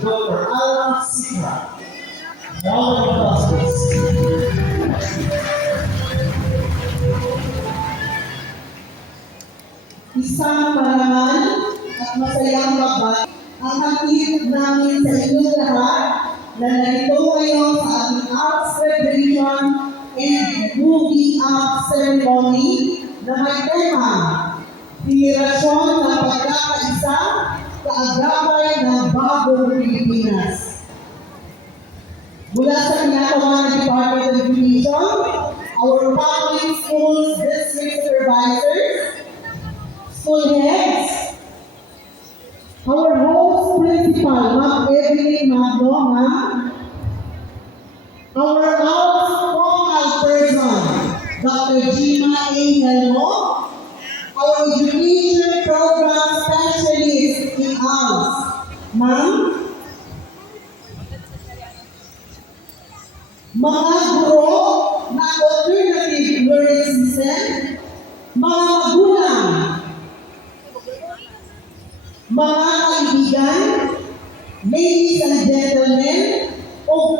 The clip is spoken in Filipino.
Dr. Alma Sitra. Round of applause, please. Isang marangal at masayang baba ang hatid namin sa inyong lahat na narito ngayon sa ating Arts Celebration and Movie Arts Ceremony na may tema, Henerasyon ng Pagkakaisa, Kaagapay ng Bagong Pilipinas. Mula sa kinatawa ng Department of Education, our public schools district supervisors, school heads, our host principal, Ma'am Evelyn Magno, our outgoing person, Dr. Gina A. Nelmo, our education program specialist in house, Ma'am, mga guro na alternative learning system, mga magulang, mga kaibigan, ladies and gentlemen, o